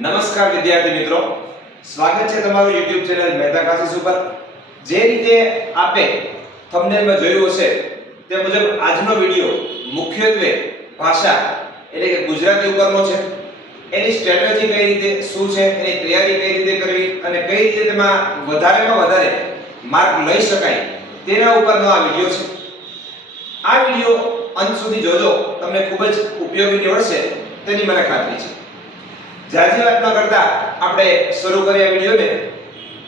નમસ્કાર વિદ્યાર્થી મિત્રો. સ્વાગત છે તમારું YouTube ચેનલ મહેતા ક્લાસીસ ઉપર. જે રીતે આપે થંબનેલમાં જોયું હશે, તે મુજબ આજનો વિડિયો મુખ્યત્વે ભાષા એટલે કે ગુજરાતી ઉપરનો છે. એની સ્ટ્રેટેજી કઈ રીતે, શું છે, એની તૈયારી કઈ રીતે કરવી અને કઈ રીતે તેમાં વધારેમાં વધારે માર્ક લઈ શકાય તેના ઉપરનો આ વિડિયો છે. આ વિડિયો અંત સુધી જોજો, તમને ખૂબ જ ઉપયોગી નીવડશે તેની મને ખાતરી છે. જાજી વાત ન કરતા આપણે શરૂ કરીએ વિડિયોને,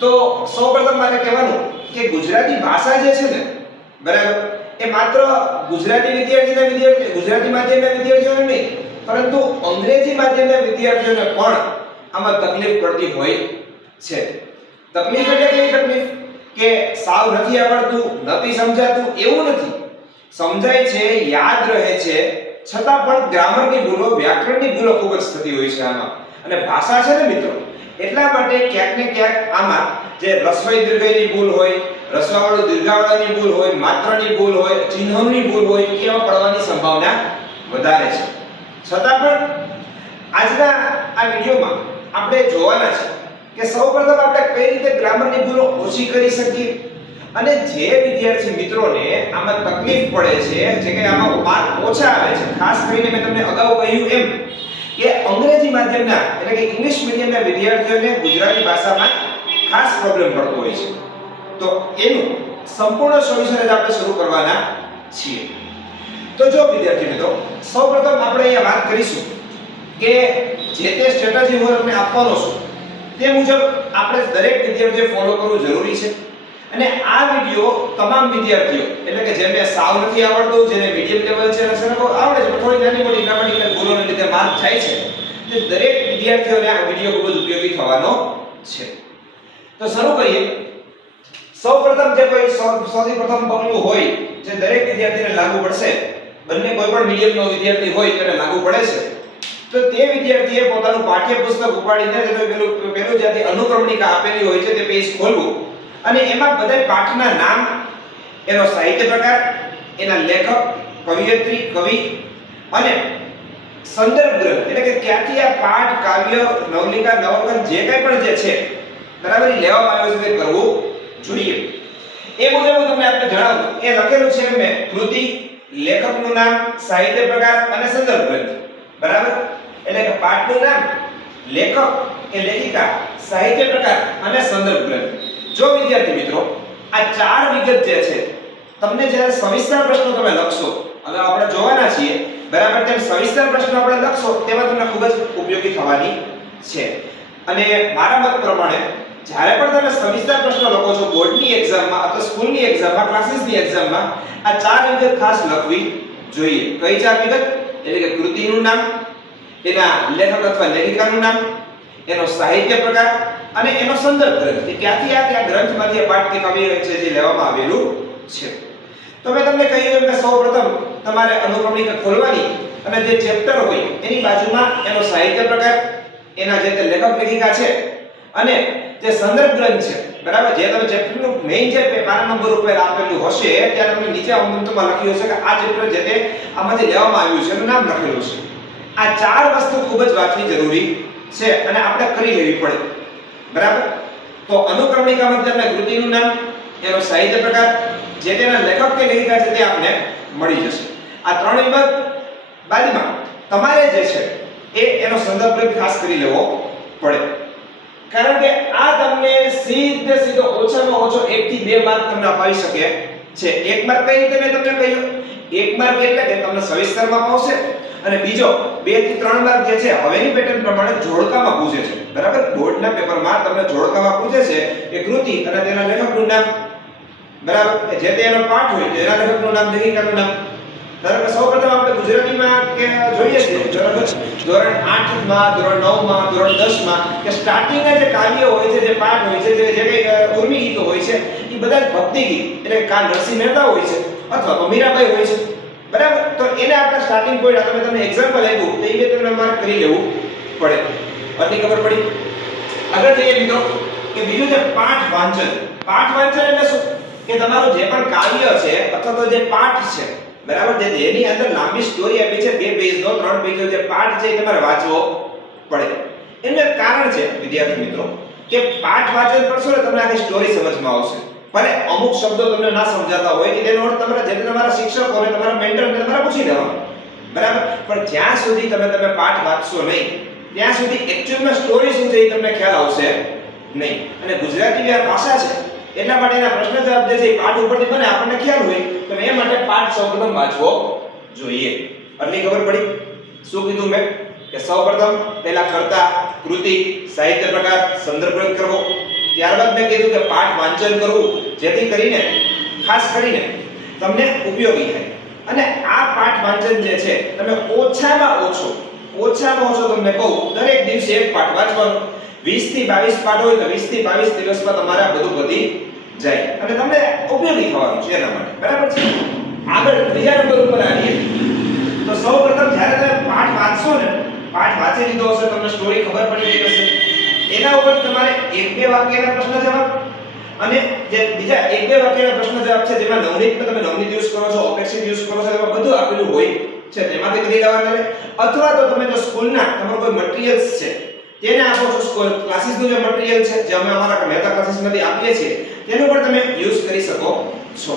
તો સૌપ્રથમ મારે કહેવાનું કે ગુજરાતી ભાષા જે છે ને, બરાબર, એ માત્ર ગુજરાતી વિદ્યાર્થીના વિદ્યાર્થી ગુજરાતી માધ્યમના વિદ્યાર્થીઓને નહીં, પરંતુ અંગ્રેજી માધ્યમના વિદ્યાર્થીઓને પણ આમાં તકલીફ પડતી હોય છે. તકલીફ એટલે કેવી તકલીફ? કે સાવ નથી આવડતું, નથી સમજાતું, એવું નથી. સમજાય છે, યાદ રહે છે, છતાં પણ ગ્રામરની ભૂલો, વ્યાકરણની ભૂલો ખૂબ જ થતી હોય છે આમાં. અને ભાષા છે ને મિત્રો, એટલા માટે ક્યાંક ને ક્યાંક આમાં જે રસ્વઈ દીર્ઘઈની ભૂલ હોય, રસ્વાવાળું દીર્ઘાવાળાની ભૂલ હોય, માત્રની ભૂલ હોય, ચિહ્નની ભૂલ હોય એમાં પડવાની સંભાવના વધારે છે. છતાં પણ આજના આ વિડીયોમાં આપણે જોવાના છે કે સૌપ્રથમ આપણે કઈ રીતે ગ્રામરની ભૂલો ઓછી કરી શકીએ અને જે વિદ્યાર્થી મિત્રોને આમાં તકલીફ પડે છે, જે કે આમાં માર્ક ઓછા આવે છે, ખાસ કરીને મેં તમને અગાઉ કહ્યું એમ કે અંગ્રેજી માધ્યમના એટલે કે ઇંગ્લિશ મીડિયમના વિદ્યાર્થીઓને ગુજરાતી ભાષામાં ખાસ પ્રોબ્લેમ પડતો હોય છે. તો એનું સંપૂર્ણ સોલ્યુશન જ આપણે શરૂ કરવાના છીએ. તો જો વિદ્યાર્થી મિત્રો, સૌપ્રથમ આપણે અહીંયા વાત કરીશું કે જે તે સ્ટ્રેટેજી હું તમને આપવાનો છું તે મુજબ આપણે દરેક વિદ્યાર્થીએ ફોલો કરવું જરૂરી છે. અને આ વિડિયો તમામ વિદ્યાર્થીઓ, એટલે કે જેને સાવ નથી આવડતું, જેને મીડિયમ લેવલ છે અને સરખો આવડે છે થોડી નાની મોટી ગ્રામટિકલ ભૂલોને લીધે માર્ક થાય છે, તે દરેક વિદ્યાર્થીઓને આ વિડિયો ખૂબ જ ઉપયોગી થવાનો છે. તો શરૂ કરીએ. સૌપ્રથમ જે કોઈ સૌથી પ્રથમ પગલું હોય, જે દરેક વિદ્યાર્થીને લાગુ પડશે, બંને કોઈ પણ મીડિયમનો વિદ્યાર્થી હોય તેને લાગુ પડે છે. તો તે વિદ્યાર્થીએ પોતાનું પાઠ્યપુસ્તક ઉપાડીને તેનું પેલું પેલું જ્યાંથી અનુક્રમણિકા આપેલી હોય છે તે પેજ ખોલવું. અને એમાં બધા પાઠના નામ, એનો સાહિત્ય પ્રકાર, એના લેખક, કવિયત્રી, કવિ અને સંદર્ભ ગ્રંથ. એટલે કે ક્યાંથી આ પાઠ, કાવ્ય, નવલિકા નવલકથા જે કંઈ પણ જે છે, બરાબર લેવામાં આવ્યો છે, તે કરવું જોઈએ. એ મુજબ હું તમને આપણે જણાવું, એ લખેલું છે મેં કૃતિ, લેખકનું નામ, સાહિત્ય પ્રકાર અને સંદર્ભ ગ્રંથ. બરાબર? એટલે કે પાઠનું નામ લેખક કે લેખિકા, સાહિત્ય પ્રકાર અને સંદર્ભ ગ્રંથ. જો વિદ્યાર્થી મિત્રો, આ ચાર વિગત જે છે, તમને જ્યારે સવિસ્તાર પ્રશ્નો તમે લખશો, હવે આપણે જોવાના છીએ, બરાબર તેમ સવિસ્તાર પ્રશ્નો આપણે લખશો, તેમાં તમને ખૂબ જ ઉપયોગી થવાની છે. અને મારા મત પ્રમાણે, જ્યારે પણ તમે સવિસ્તાર પ્રશ્નો લખો છો, બોર્ડની એક્ઝામમાં અથવા સ્કૂલની એક્ઝામમાં, ક્લાસીસની એક્ઝામમાં, આ ચાર વિગત ખાસ લખવી જોઈએ. કઈ ચાર વિગત? એટલે કે કૃતિનું નામ, એના લેખક અથવા લેખિકાનું નામ, એનો સાહિત્ય પ્રકાર અને એનો સંદર્ભ ગ્રંથ, કે ક્યાંથી આ ત્યાં ગ્રંથમાંથી આ પાઠ કે કવિ છે જે લેવામાં આવેલું છે. તો મેં તમને કહ્યું એમ કે સૌપ્રથમ તમારે અનુક્રમણિકા ખોલવાની અને જે ચેપ્ટર હોય એની બાજુમાં એનો સાહિત્ય પ્રકાર, એના જે તે લેખક લેખિકા છે અને જે સંદર્ભ ગ્રંથ છે, બરાબર? જે તમે ચેપ્ટરનું મેઇન જે પાના નંબર ઉપર આપેલું હશે ત્યારે તમને નીચે અમુકમાં લખ્યું હશે કે આ ચેપ્ટર જે તે આમાંથી લેવામાં આવ્યું છે, એનું નામ લખેલું છે. આ ચાર વસ્તુ ખૂબ જ વાંચવી જરૂરી છે અને આપણે કરી લેવી પડે. બરાબર? તો અનુક્રમણિકામાં તમને કૃતિનું નામ, એનો સાહિત્ય પ્રકાર, જે તેના લેખક કે લેખિકા છે તે આપને મળી જશે. આ ત્રણ વિભાગ બાદમાં તમારે જે છે એ એનો સંદર્ભ ખાસ કરી લેવો પડે. કારણ કે આ તમને સીધે સીધો ઓછામાં ઓછો 1 થી 2 માર્ક તમને અપાવી શકે છે. એક માર્ક કઈ રીતે મેં તમને કહ્યું? એક માર્ક એટલે કે તમને સવિસ્તરમાં આવશે અને બીજો, બેથી ત્રણ વાર જે છે, હવેની પેટર્ન પ્રમાણે જોડકામાં પૂછે છે. બરાબર? બોર્ડના પેપરમાં તમને જોડકામાં પૂછે છે એ કૃતિ અને તેના લેખકનું નામ. બરાબર? જે તે એનો પાઠ હોય, તેના લેખકનું નામ, લેખિકાનું નામ. કે સૌપ્રથમ આપણે ગુજરાતીમાં કે જોઈએ છીએ બરાબર? ધોરણ 8 માં ધોરણ 9 માં ધોરણ 10 માં કે સ્ટાર્ટિંગના જે કાવ્ય હોય છે, જે પાઠ હોય છે, જે જે કઈ ઉર્મી ગીતો હોય છે એ બધા ભક્તિ ગીત, એટલે કા નરસિંહ મહેતા હોય છે, અથવા મીરાબાઈ હોય છે. બરાબર? તો એને આપણે સ્ટાર્ટિંગ પોઈન્ટ તમે તમને એક્ઝામ્પલ આપ્યું. તો એ બે તમને મારે કરી લેવું પડે. આટલી ખબર પડી? આગળ જઈએ મિત્રો. કે બીજું છે પાઠ વાંચન. પાઠ વાંચન એટલે શું? કે તમારું જે પણ કાવ્ય છે, અથવા તો જે પાઠ છે, બરાબર? જે એની અંદર લાંબી સ્ટોરી આપી છે, બે પેજનો ત્રણ પેજનો જે પાઠ છે, એ તમારે વાંચવો પડે. એનું એક કારણ છે, વિદ્યાર્થી મિત્રો, કે પાઠ વાંચન કરશો ને તમને આખી સ્ટોરી સમજમાં આવશે. ભલે અમુક શબ્દો તમને ના સમજાતા હોય કે તેનો અર્થ તમારા જેને તમારા શિક્ષકોને તમારા મેન્ટરને તમારે પૂછી લેવાનું. બરાબર? પણ જ્યાં સુધી તમે તમે પાઠ વાંચશો નહીં, ત્યાં સુધી એક્ચ્યુઅલમાં સ્ટોરી શું છે એ તમને ખ્યાલ આવશે નહીં. અને ગુજરાતી આ ભાષા છે એટલા માટે એના પ્રશ્ન જવાબ જે છે એ પાઠ ઉપરથી બને, આપણને ખ્યાલ હોય, તો એ માટે પાઠ સૌપ્રથમ વાંચવો જોઈએ. આટલી ખબર પડી? શું કીધું મેં? કે સૌપ્રથમ પહેલા કરતા કૃતિ, સાહિત્ય પ્રકાર સંદર્ભ કરવો. ત્યારબાદ મેં કીધું કે પાઠ વાંચન કરવું, જેથી કરીને, ખાસ કરીને, તમને ઉપયોગી થાય. અને આ પાઠ વાંચન જે છે, તમે ઓછામાં ઓછો ઓછામાં ઓછો તમને કહું, દરેક દિવસે એક પાઠ વાંચવાનો. 20 થી 22 પાઠ હોય તો 20 થી 22 દિવસમાં તમારે આ બધું વધી જાય. અને તમને ઉપયોગી થવાનું છે એના માટે. બરાબર છે? આગળ ત્રીજા નંબર ઉપર આવીએ. તો સૌપ્રથમ જ્યારે તમે પાઠ વાંચશો ને, પાઠ વાંચી લીધો હશે, તમને સ્ટોરી ખબર પડી ગઈ હશે. એના ઉપર તમારે એક બે વાક્યના પ્રશ્ન જવાબ અને જે બીજા એક બે વાક્યના પ્રશ્ન જવાબ છે, જેમાં નવનીતમાં તમે નવનીત યુઝ કરો છો, અપેક્ષિત યુઝ કરો છો એમાં બધું આપેલું હોય છે, તેમાંથી કરી લેવાના રહે અથવા તો તમે જો સ્કૂલના તમારો કોઈ મટીરીયલ્સ છે, તેને આપો છો સ્કૂલ ક્લાસીસનું જે મટીરીયલ છે, જે અમે અમારા મહેતા ક્લાસીસમાંથી આપીએ છીએ, તેનો પણ તમે યુઝ કરી શકો છો.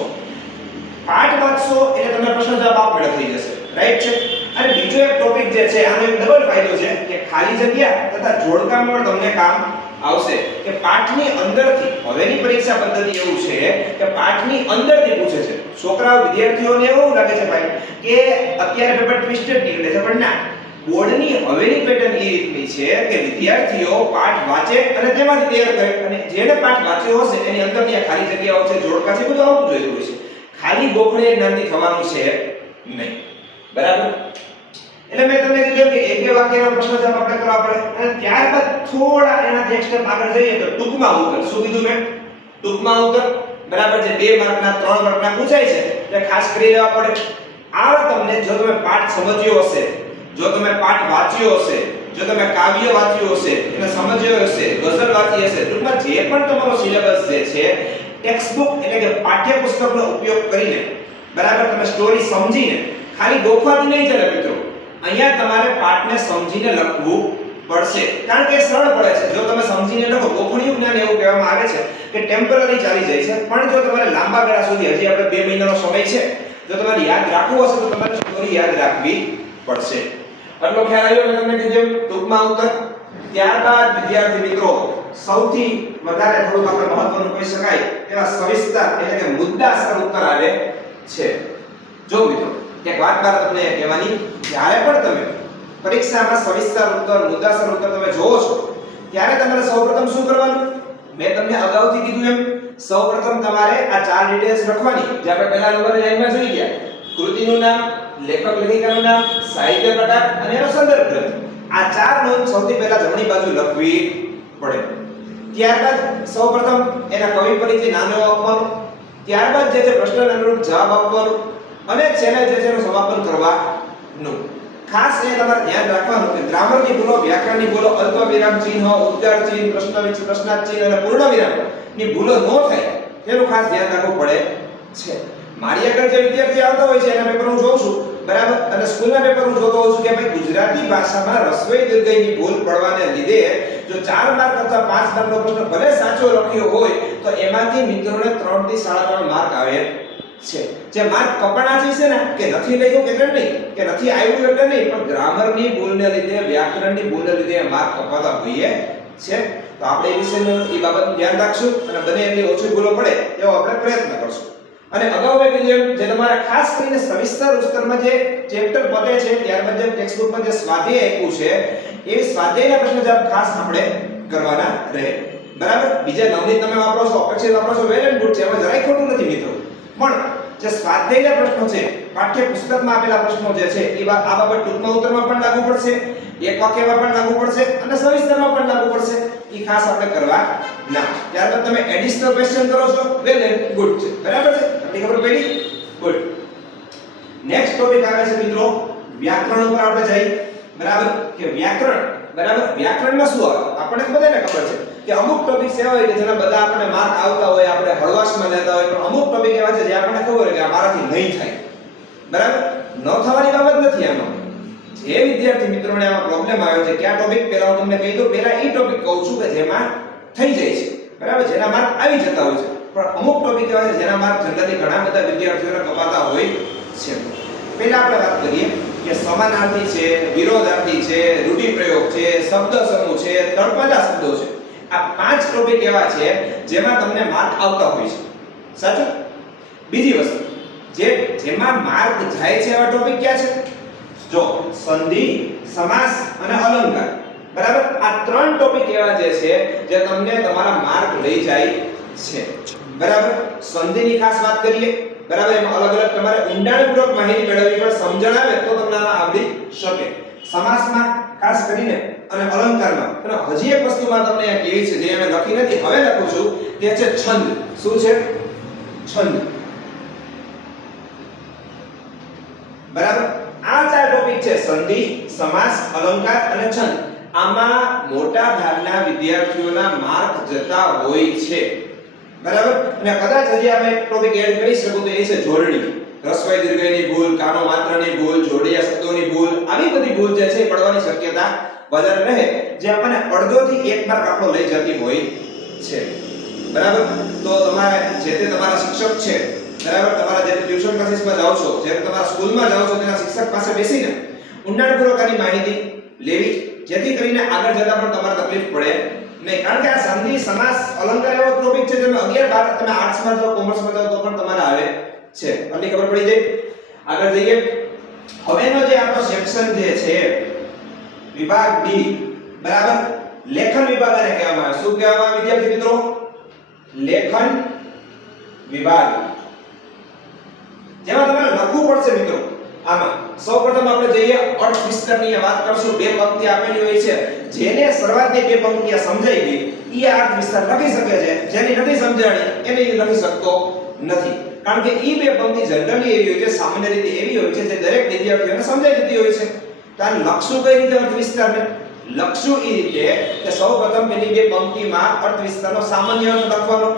પાઠ વાંચશો એટલે તમને પ્રશ્ન જવાબ આપમેળે થઈ જશે. રાઈટ છે? અને બીજો એક ટોપિક જે છે, આનો એક ડબલ ફાયદો છે કે ખાલી જગ્યા તથા જોડકામ પણ તમને કામ આવશે. કે પાઠની અંદરથી હવેની પરીક્ષા પદ્ધતિ એવું છે કે પાઠની અંદરથી પૂછે છે. છોકરાઓ, વિદ્યાર્થીઓને એવું લાગે છે ભાઈ કે અત્યારે પેપર ટ્વિસ્ટેડ નીકળે છે, પણ ના. બોર્ડની હવેની પેટર્ન એ રીતની છે કે વિદ્યાર્થીઓ પાઠ વાંચે અને તેમાંથી તૈયાર કરે. અને જેને પાઠ વાંચ્યો હશે, એની અંદરની આ ખાલી જગ્યાઓ છે, જોડકા છે બધું આવતું જોઈતું હોય છે. ખાલી ગોખણે જ્ઞાનથી થવાનું છે નહીં. બરાબર? એટલે મેં તમને કીધું કે એક બે વાક્યનો પ્રશ્ન જવાબ આપણે કરવા પડે. અને ત્યારબાદ થોડા એના એક આગળ જઈએ તો ટૂંકમાં ઉત્તર. શું કીધું મેં? ટૂંકમાં ઉત્તર. બરાબર છે. બે માર્કના, ત્રણ માર્કના પૂછાય છે. એટલે ખાસ કરી લેવા પડે આ તમને જો તમે પાઠ સમજ્યો હશે, જો તમે પાઠ વાંચ્યો હશે, જો તમે કાવ્ય વાંચ્યું હશે એને સમજ્યો હશે, ગઝલ વાંચી હશે, ટૂંકમાં જે પણ તમારો સિલેબસ જે છે ટેક્સ્ટ બુક એટલે કે પાઠ્યપુસ્તકનો ઉપયોગ કરીને, બરાબર, તમે સ્ટોરી સમજીને, ખાલી ગોખવાથી નહીં ચાલે મિત્રો. અહીંયા તમારે પાઠને સમજીને લખવું પડશે. કારણ કે સરળ પડે છે. જો તમે સમજીને લખો, ગોખણિયું જ્ઞાન એવું કહેવામાં આવે છે કે ટેમ્પરરી ચાલી જાય છે. પણ જો તમારે લાંબા ગાળા સુધી, હજી આપણે બે મહિનાનો સમય છે, જો તમારે યાદ રાખવું હશે તો તમારે સ્ટોરી યાદ રાખવી પડશે. એટલો ખ્યાલ આવ્યો મેં તમને કીધું ટૂંકમાં ઉત્તર. ત્યારબાદ, વિદ્યાર્થી મિત્રો, સૌથી વધારે થોડુંક આપણે મહત્વનું કહી શકાય એવા સવિસ્તર એટલે કે મુદ્દાસર ઉત્તર આવે છે. જો મિત્રો એક વાત બાર તમને કહેવાની જ્યારે પણ તમે. પરીક્ષામાં સવિસ્તાર ઉત્તર મુદ્દાસર ઉત્તર તમે જોવો છો. ત્યારે તમારે સૌપ્રથમ શું કરવાનું? મેં તમને અગાઉથી કીધું એમ, સૌપ્રથમ તમારે આ ચાર ડિટેલ્સ લખવાની. જે આપણે પહેલા નંબર લાઈનમાં જોઈ ગયા. કૃતિનું નામ, લેખક લેખિકાનું નામ, સાહિત્ય પ્રકાર અને એનો સંદર્ભ ગ્રંથ. આ ચાર નોંધ સૌથી પહેલા જમણી બાજુ લખવી પડે. ત્યારબાદ સૌપ્રથમ એના કવિ પરિચય નાનો આપવાનો. ત્યારબાદ જે છે પ્રશ્નને અનુરૂપ જવાબ આપવાનો. અને છેલ્લે જે છે એનું સમાપન કરવાનું. ખાસ એ તમારે ધ્યાન રાખવાનું કે ગ્રામરની ભૂલો વ્યાકરણની ભૂલો અલ્પવિરામ ચિહ્ન, ઉદ્ગાર ચિહ્ન પ્રશ્ન પ્રશ્નાર્થ ચિહ્ન અને પૂર્ણ વિરામની ભૂલો ન થાય, તેનું ખાસ ધ્યાન રાખવું પડે છે. મારી આગળ જે વિદ્યાર્થી આવતા હોય છે, એના પેપર હું જોઉં છું, બરાબર? અને સ્કૂલના પેપર હું જોતો હોઉં છું કે ભાઈ ગુજરાતી ભાષામાં રસોઈ દીર્ઘઈની ભૂલ પડવાને લીધે જો 4 માર્ક અથવા 5 માર્કનો પ્રશ્ન ભલે સાચો લખ્યો હોય, તો એમાંથી મિત્રોને 3 થી 3.5 માર્ક આવે. છે. જે માર્ક કપાણા છે ને, કે નથી લખ્યું એટલે નહીં, કે નથી આવ્યું એટલે નહીં, પણ ગ્રામરની ભૂલને લીધે, વ્યાકરણની ભૂલને લીધે માર્ક કપાતા હોઈએ છે તો આપણે એ વિશેનું એ બાબતનું ધ્યાન રાખશું અને બને એટલી ઓછી ભૂલો પડે એવો આપણે પ્રયત્ન કરશું. અને અગાઉ મેં કીધું જે તમારે ખાસ કરીને સવિસ્તર ઉત્તરમાં જે ચેપ્ટર પતે છે ત્યારબાદ જે ટેક્સ્ટ બુકમાં જે સ્વાધ્યાય આપ્યું છે, એ સ્વાધ્યાયના પ્રશ્ન જવાબ ખાસ આપણે કરવાના રહે. બરાબર? બીજા નવનીત તમે વાપરો છો, અપેક્ષિત વાપરો છો વેલ ગુડ છે એમાં જરાય ખોટું નથી મિત્રો. પણ જે સ્વાધ્યાયના પ્રશ્નો છે, પાઠ્યપુસ્તકમાં આપેલા પ્રશ્નો જે છે, એ આ બાબત ટૂંકમાં ઉત્તરમાં પણ લાગુ પડશે, એક વાક્યમાં પણ લાગુ પડશે અને સવિસ્તરમાં પણ લાગુ પડશે. એ ખાસ આપણે કરવા ના. ત્યારબાદ તમે એડિશનલ ક્વેશ્ચન કરો છો વેલ ગુડ છે. બરાબર છે? આટલી ખબર પડી? ગુડ નેક્સ્ટ ટોપિક આવે છે મિત્રો, વ્યાકરણ ઉપર આપણે જઈએ બરાબર? કે વ્યાકરણ? બરાબર? વ્યાકરણમાં શું આવે? આપણને બધાને ખબર છે. કે અમુક ટોપિક એવા હોય કે જેના બધા આપણને માર્ક આવતા હોય, આપણે હળવાશમાં લેતા હોય, પણ અમુક ટોપિક એવા છે જે આપણને ખબર હોય કે મારાથી નહીં થાય. બરાબર? ન થવાની બાબત નથી આમાં. જે વિદ્યાર્થી મિત્રોને આમાં પ્રોબ્લેમ આવ્યો છે, કયા ટોપિક પહેલા હું તમને કહી દઉં, પહેલા એ ટોપિક કહું છું કે જેમાં થઈ જાય છે. બરાબર? જેના માર્ક આવી જતા હોય છે. પણ અમુક ટોપિક એવા છે જેના માર્ક જનરલી ઘણા બધા વિદ્યાર્થીઓને કપાતા હોય છે. પહેલા આપણે વાત કરીએ કે સમાનાર્થી છે, વિરોધાર્થી છે, રૂઢિપ્રયોગ છે શબ્દ સમૂહ છે, તળપદા શબ્દો છે. આ પાંચ ટોપિક એવા છે જેમાં તમને માર્ક આવતા હોય છે. સાચું? બીજી વસ્તુ, જે જેમાં માર્ક જાય છે એવા ટોપિક ક્યાં છે? જો, સંધિ, સમાસ અને અલંકાર. બરાબર? આ ત્રણ ટોપિક એવા જે છે જે તમને તમારા માર્ક લઈ જાય છે. બરાબર? સંધિની ખાસ વાત કરીએ. બરાબર? એમાં અલગ અલગ તમારે ઊંડાણપૂર્વક માહિતી મેળવવી પણ સમજણ આવે તો તમને આવડી શકે. સમાસમાં ખાસ કરીને અને અલંકારમાં. અને હજી એક વસ્તુમાં તમને એક કેવી છે, જે મેં લખી નથી, હવે લખું છું તે છે છંદ. શું છે? છંદ. બરાબર? આ ચાર ટોપિક છે, સંધિ, સમાસ, અલંકાર અને છંદ. આમાં મોટા ભાગના વિદ્યાર્થીઓના માર્ક જતા હોય છે. બરાબર? અને કદાચ હજી આપણે ટોપિક એડ કરી શકું તો એ છે જોડણી. રસ્વઈ દીર્ઘયની ભૂલ કાનો માત્રની ભૂલ, જોડિયા શબ્દોની ભૂલ, આવી બધી ભૂલ જે છે પડવાની શક્યતા વધારે રહે, જે આપણને અડધોથી એક માર્ક આપણો લઈ જતી હોય છે. બરાબર? તો તમારે જે તે તમારા શિક્ષક છે, બરાબર? તમારા જે ટ્યુશન ક્લાસીસમાં જાઓ છો જે તમારા સ્કૂલમાં જાઓ છો, તેના શિક્ષક પાસે બેસીને ઊંડાણપૂર્વક આની માહિતી લેવી, જેથી કરીને આગળ જતા પણ તમારે તકલીફ પડે નહીં. કારણ કે આ સંધિ સમાસ અલંકાર એવો ટોપિક છે, જેમાં 11 12 તમે આર્ટ્સમાં જાઓ કોમર્સમાં જાઓ, તો પણ તમારે આવે છે. આટલી ખબર પડી જાય? આગળ જઈએ. હવેનો જે આપણો સેક્શન જે છે, વિભાગ ડી બરાબર? લેખન વિભાગ આને કહેવામાં આવે. શું કહેવામાં આવે વિદ્યાર્થી મિત્રો? લેખન વિભાગ. જેમાં તમારે લખવું પડશે મિત્રો. આમાં સૌપ્રથમ આપણે જઈએ, અર્થ વિસ્તારની વાત કરશું. બે પંક્તિ આપેલી હોય છે. જેને શરૂઆતની બે પંક્તિ સમજાઈ ગઈ એ અર્થ વિસ્તાર લખી શકે છે. જેની નથી સમજાણી, એને લખી શકતો નથી. કારણ કે ઈ બે પંક્તિ જનરલી એવી હોય છે, સામાન્ય રીતે એવી હોય છે જે દરેક વિદ્યાર્થીઓને સમજાઈ જતી હોય છે. તો આ લખશું કઈ રીતે અર્થ વિસ્તારને લખશું એ રીતે કે સૌપ્રથમ પેલી બે પંક્તિમાં અર્થ વિસ્તારનો સામાન્ય અર્થ લખવાનો.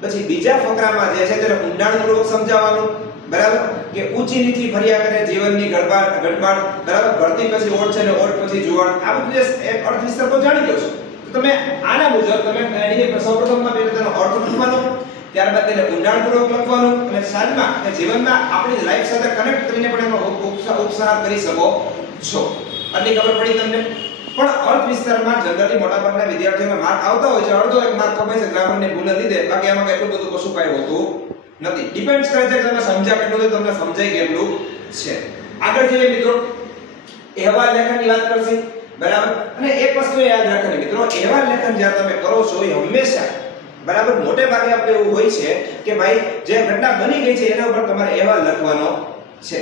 પછી બીજા ફકરામાં જે છે તેને ઊંડાણપૂર્વક સમજાવવાનું. બરાબર? કે ઊંચી નીચી ફર્યા કરે, જીવનની ગડબાડ ગડબાડ. બરાબર? ભરતી પછી ઓટ છે ને ઓટ પછી જુવાણ આ બધું જે અર્થ વિસ્તાર તો જાણી ગયો છો. તમે આના મુજબ તમે એની સૌપ્રથમમાં પહેલા તેનો અર્થ ત્યારબાદ તેને ઊંડાણપૂર્વક લખવાનું અને સાંજમાં કે જીવનમાં આપણી લાઈફ સાથે કનેક્ટ કરીને પણ એનો ઉપ- ઉપસાર કરી શકો છો. આટલી ખબર પડી તમને? પણ અર્થ વિસ્તારમાં જનરલી મોટાભાગના વિદ્યાર્થીઓને માર્ક આવતા હોય છે. અડધો એક માર્ક કપાય છે ગ્રામરની ભૂલ લીધે. બાકી આમાં એટલું બધું કશું કાંઈ હોતું નથી. ડિપેન્ડ કરે છે તમે સમજ્યા કેટલું તમને સમજાય કેટલું છે. આગળ જઈએ મિત્રો. અહેવાલ લેખનની વાત કરશે. બરાબર? અને એક વસ્તુ યાદ રાખવાની. મિત્રો, અહેવાલ લેખન જ્યારે તમે કરો છો, એ હંમેશા બરાબર? મોટે ભાગે આપણે એવું હોય છે કે ભાઈ જે ઘટના બની ગઈ છે એના ઉપર તમારે અહેવાલ લખવાનો છે.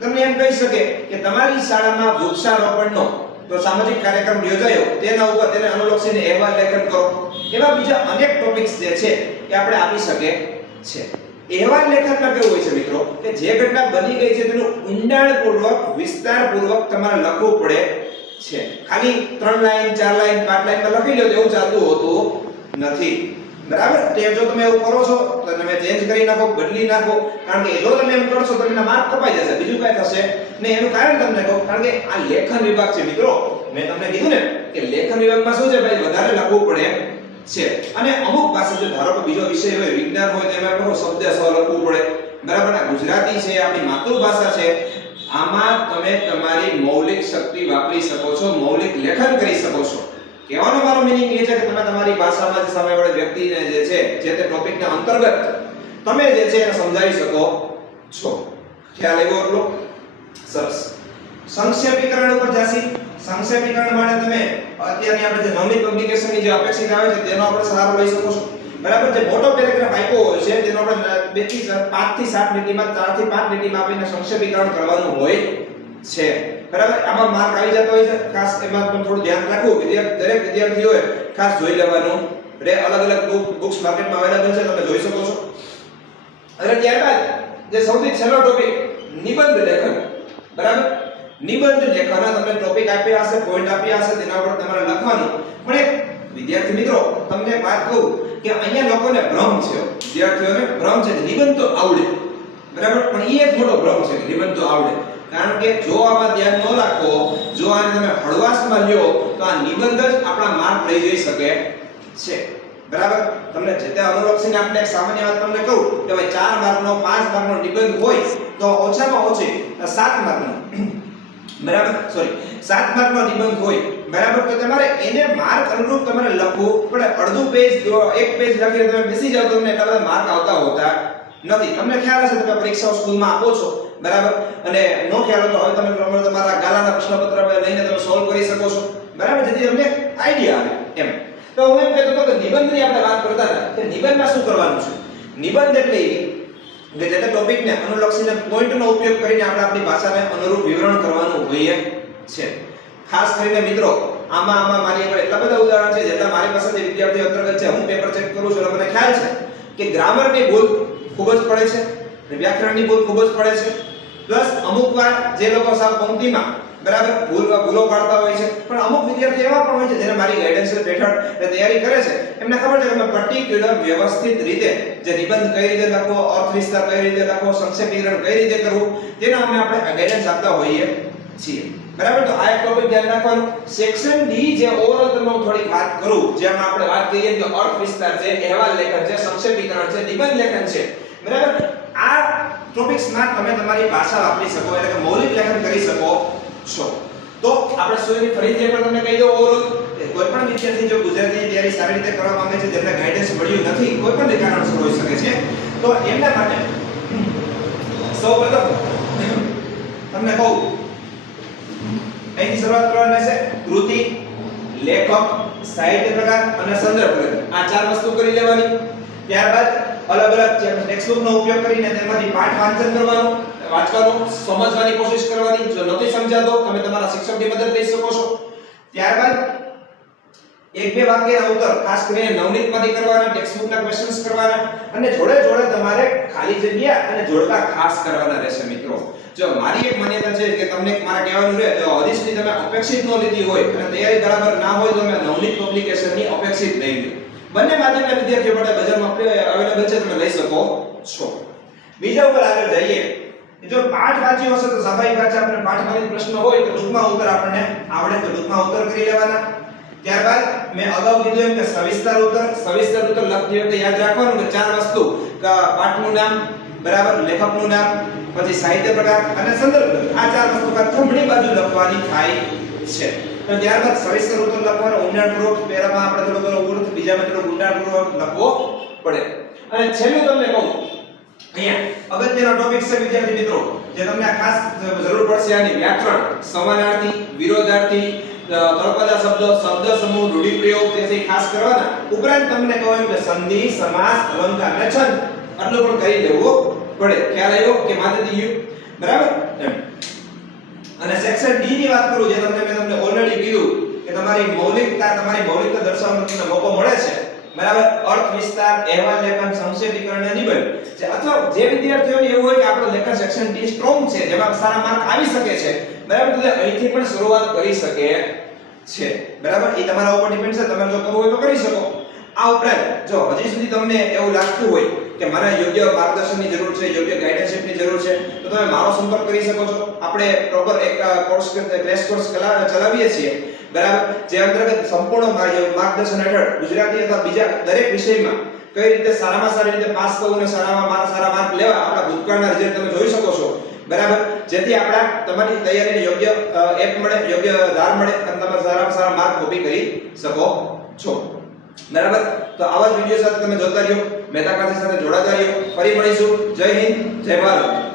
તમને એમ કહી શકે કે તમારી શાળામાં વૃક્ષારોપણનો તો સામાજિક કાર્યક્રમ યોજાયો, તેના ઉપર તેને અનુલક્ષીને અહેવાલ લેખન કરો. એવા બીજા અનેક ટોપિક્સ જે છે એ આપણે આપી શકે છે. અહેવાલ લેખનમાં કેવું હોય છે મિત્રો? કે જે ઘટના બની ગઈ છે તેનું ઊંડાણપૂર્વક, વિસ્તારપૂર્વક તમારે લખવું પડે છે. ખાલી ત્રણ લાઈન, ચાર લાઈન, પાંચ લાઈનમાં લખી લો એવું ચાલતું હોતું નથી. બરાબર? તે જો તમે એવું કરો છો, તો તમે ચેન્જ કરી નાખો, બદલી નાખો. કારણ કે જો તમે એમ કરશો તો તમને માર્ક કપાઈ જશે, બીજું કાંઈ થશે ને એનું કારણ તમને કહું, કારણ કે આ લેખન વિભાગ છે મિત્રો. મેં તમને કીધું ને કે લેખન વિભાગમાં શું છે ભાઈ? વધારે લખવું પડે છે. અને અમુક પાસે જો ધારો કે બીજો વિષય હોય, વિજ્ઞાન હોય એમાં પણ શબ્દ સ લખવું પડે. બરાબર? આ ગુજરાતી છે, આપણી માતૃભાષા છે. આમાં તમે તમારી મૌલિક શક્તિ વાપરી શકો છો, મૌલિક લેખન કરી શકો છો. કહેવાનો મારો મીનિંગ એ છે કે તમે તમારી ભાષામાં જે સામેવાળી વ્યક્તિને જે છે, જે તે ટોપિકના અંતર્ગત તમે જે છે એને સમજાવી શકો છો. ખ્યાલ આવ્યો એટલો સરસ. સંક્ષેપીકરણ ઉપર જાસી. સંક્ષેપીકરણ માટે તમે અત્યારની આપણે જે નવનીત પબ્લિકેશનની જે અપેક્ષિત આવે છે, તેનો આપણે સહારો લઈ શકો છો. બરાબર જે મોટો પેરેગ્રાફ આપ્યો હોય છે, તેનો આપણે બેથી પાંચથી સાત મિનિટમાં, ચારથી પાંચ મિનિટમાં આપીને સંક્ષેપીકરણ કરવાનું હોય છે. બરાબર? આમાં માર્ક આવી જતો હોય છે. ખાસ એમાં પણ થોડું ધ્યાન રાખવું વિદ્યાર્થી દરેક વિદ્યાર્થીઓએ ખાસ જોઈ લેવાનું. રે અલગ અલગ બુક બુક્સ માર્કેટમાં અવેલેબલ છે. તમે જોઈ શકો છો. અને ત્યારબાદ જે સૌથી છેલ્લો ટોપિક નિબંધ લેખન. બરાબર? નિબંધ લેખનના તમને ટોપિક આપ્યા હશે પોઈન્ટ આપ્યા હશે, તેના પર તમારે લખવાનું. પણ એક વિદ્યાર્થી મિત્રો, તમને વાત કહું કે અહીંયા લોકોને ભ્રમ છે. વિદ્યાર્થીઓને ભ્રમ છે નિબંધ તો આવડે. બરાબર? પણ એ એક મોટો ભ્રમ છે નિબંધ તો આવડે. કારણ કે જો આમાં ધ્યાન ન રાખો, જો આને તમે હળવાશમાં લ્યો, તો આ નિબંધ જ આપણા માર્ક લઈ જઈ શકે છે. બરાબર? તમને જે તે અનુલક્ષીને આપણે એક સામાન્ય વાત તમને કહું કે ભાઈ ચાર માર્કનો પાંચ માર્કનો નિબંધ હોય, તો ઓછામાં ઓછી સાત માર્કનો બરાબર? સોરી સાત માર્કનો નિબંધ હોય. બરાબર? તો તમારે એને માર્ક અનુરૂપ તમારે લખવું પડે. અડધું પેજ એક પેજ લખીને તમે બેસી જાવ તો તમને એટલા બધા માર્ક આવતા હોતા. નથી. તમને ખ્યાલ હશે તમે પરીક્ષાઓ સ્કૂલમાં આપો છો, બરાબર? અને નો ખ્યાલ તો હવે તમે પ્રમાણે તમારા ગાલાના પ્રશ્નપત્ર લઈને તમે સોલ્વ કરી શકો છો. બરાબર? જેથી તમને આઈડિયા આવે એમ. તો હું એમ કહેતો હતો કે નિબંધની આપણે વાત કરતા હતા કે નિબંધમાં શું કરવાનું છે? નિબંધ એટલે કે જે તે ટોપિકને અનુલક્ષીને પોઈન્ટનો ઉપયોગ કરીને આપણે આપણી ભાષાને અનુરૂપ વિવરણ કરવાનું હોઈએ છે. ખાસ કરીને મિત્રો, આમાં આમાં મારી આગળ એટલા બધા ઉદાહરણ છે જેટલા મારી પાસે વિદ્યાર્થીઓ અંતર્ગત છે. હું પેપર ચેક કરું છું એટલે મને ખ્યાલ છે કે ગ્રામરની ભૂલ ખૂબ જ પડે છે અને વ્યાકરણની ભૂલ ખૂબ જ પડે છે. પ્લસ અમુક વાર જે લોકો સાવ પંક્તિમાં બરાબર ભૂલ ભૂલો પાડતા હોય છે, પણ અમુક વિદ્યાર્થી એવા પણ હોય છે જેને મારી ગાઈડન્સ હેઠળ તૈયારી કરે છે. એમને ખબર છે કે પર્ટિક્યુલર વ્યવસ્થિત રીતે જે નિબંધ કઈ રીતે લખવો અર્થ વિસ્તાર કઈ રીતે લખવો સંક્ષેપીકરણ કઈ રીતે કરવું, તેના અમે આપણે ગાઈડન્સ આપતા હોઈએ છીએ. બરાબર? તો આ એક ટોપિક ધ્યાન રાખવાનું. સેક્શન ડી જે ઓવરઓલ તમને હું થોડીક વાત કરું, જેમાં આપણે વાત કરીએ કે અર્થ વિસ્તાર છે, અહેવાલ લેખન છે, સંક્ષેપીકરણ છે, નિબંધ લેખન છે. બરાબર? આ ટોપિક્સમાં તમે તમારી ભાષા વાપરી શકો, એટલે કે મૌલિક લેખન કરી શકો છો. તો આપણે સૂર્યની ફરીથી પણ તમને કહી દઉં ઓવરઓલ કોઈ પણ વિદ્યાર્થી જો ગુજરાતીની તૈયારી સારી રીતે કરવા માંગે છે, જેમને ગાઈડન્સ મળ્યું નથી કોઈ પણ કારણસર હોઈ શકે છે. તો એમના માટે સૌપ્રથમ તમને કહું, અહીંથી શરૂઆત કરવાની રહેશે, કૃતિ, લેખક, સાહિત્ય પ્રકાર અને સંદર્ભ આ ચાર વસ્તુ કરી લેવાની. ત્યારબાદ અલગ અલગ ટેક્સ્ટબુક નો ઉપયોગ કરીને તેમાંથી પાઠ વાંચન કરવાનું, વાંચવાનું, સમજવાની કોશિશ કરવાની. જો નથી સમજાતો, તમે તમારા શિક્ષકની મદદ લઈ શકો છો. ત્યારબાદ એક બે વાક્યના ઉત્તર, ખાસ કરીને નવનીતમાંથી કરવાના ટેક્સ્ટબુકના ક્વેશ્ચન્સ કરવાના. અને જોડે જોડે તમારે ખાલી જગ્યા અને જોડકા ખાસ કરવાના રહેશે મિત્રો. જો મારી એક માન્યતા છે કે તમને મારા કહેવાનું રહે જો હરીશની તમે અપેક્ષિત ન લીધી હોય અને તૈયારી બરાબર ના હોય તો તમે નવનીત પબ્લિકેશનની અપેક્ષિત નહીં લો. બંને માધ્યમના વિદ્યાર્થીઓ માટે બજારમાં અવેલેબલ છે, તમે લઈ શકો છો. બીજા ઉપર આગળ જઈએ. જો પાઠ વાંચ્યો હશે તો સ્વાભાવિક વાત છે, આપણે પાઠમાંથી પ્રશ્ન હોય તો ટૂંકમાં ઉત્તર આપણને આવડે તો ટૂંકમાં ઉત્તર કરી લેવાના. ત્યારબાદ મેં અગાઉ કીધું એમ કે સવિસ્તાર ઉત્તર. સવિસ્તાર ઉત્તર લખતી વખતે યાદ રાખવાનું કે ચાર વસ્તુ. કે, પાઠનું નામ, બરાબર, લેખકનું નામ, પછી સાહિત્ય પ્રકાર અને સંદર્ભ. આ ચાર વસ્તુ જમણી બાજુ લખવાની થાય છે. અને ત્યારબાદ સવિસ્તર ઉત્તર લખવાનો ઊંડાણપૂર્વક પહેલામાં આપણે થોડો થોડો ઉર્થ બીજા મિત્રો ઊંડાણપૂર્વક લખવો પડે. અને છેલ્લું તમને કહું. અહીંયા અગત્યનો ટોપિક છે વિદ્યાર્થી મિત્રો જે તમને આ ખાસ જરૂર પડશે આની. વ્યાકરણ સમાનાર્થી વિરોધાર્થી તળપદા શબ્દો શબ્દ સમૂહ રૂઢિપ્રયોગ તેથી ખાસ કરવાના. ઉપરાંત તમને કહું કે સંધિ સમાસ અલંકાર અને છંદ. આટલું પણ કરી લેવું પડે. ખ્યાલ આવ્યો કે માહિતી ગયું? બરાબર? અને સેક્શન ડી ની વાત કરું, જે તમને મેં તમને ઓલરેડી કીધું કે તમારી મૌલિકતા તમારી મૌલિકતા દર્શાવવાનો તમને મોકો મળે છે. બરાબર? અર્થ, વિસ્તાર, અહેવાલ, લેખન સંક્ષેપીકરણ અને નિબંધ. જે અથવા જે વિદ્યાર્થીઓને એવું હોય કે આપણો લેખન સેક્શન ડી સ્ટ્રોંગ છે, જેમાં સારા માર્ક આવી શકે છે. બરાબર? એટલે અહીંથી પણ શરૂઆત કરી શકે છે. બરાબર? એ તમારા ઉપર ડિપેન્ડ છે. તમે જો કરવું હોય તો કરી શકો. આ ઉપરાંત, જો હજી સુધી તમને એવું લાગતું હોય કે મારે યોગ્ય માર્ગદર્શનની જરૂર છે, યોગ્ય ગાઈડન્સની જરૂર છે, તો તમે મારો સંપર્ક કરી શકો છો. આપણે પ્રોપર એક કોર્સ ક્રેશ કોર્સ ચલાવીએ છીએ. બરાબર? જે અંતર્ગત સંપૂર્ણ માર્ગદર્શન હેઠળ ગુજરાતી અથવા બીજા દરેક વિષયમાં કઈ રીતે સારામાં સારી રીતે પાસ થવું અને સારામાં માર્ક સારા માર્ક લેવા, આપણા ભૂતકાળના રિઝલ્ટ તમે જોઈ શકો છો. બરાબર? જેથી આપણા તમારી તૈયારીને યોગ્ય એપ મળે, યોગ્ય ધાર મળે અને તમે સારામાં સારા માર્ક કોપી કરી શકો છો. બરાબર? તો આવા જ વીડિયો સાથે તમે જોતા રહ્યો મહેતા સાથે જોડાતા રહ્યો ફરી મળીશું. જય હિન્દ, જય ભારત.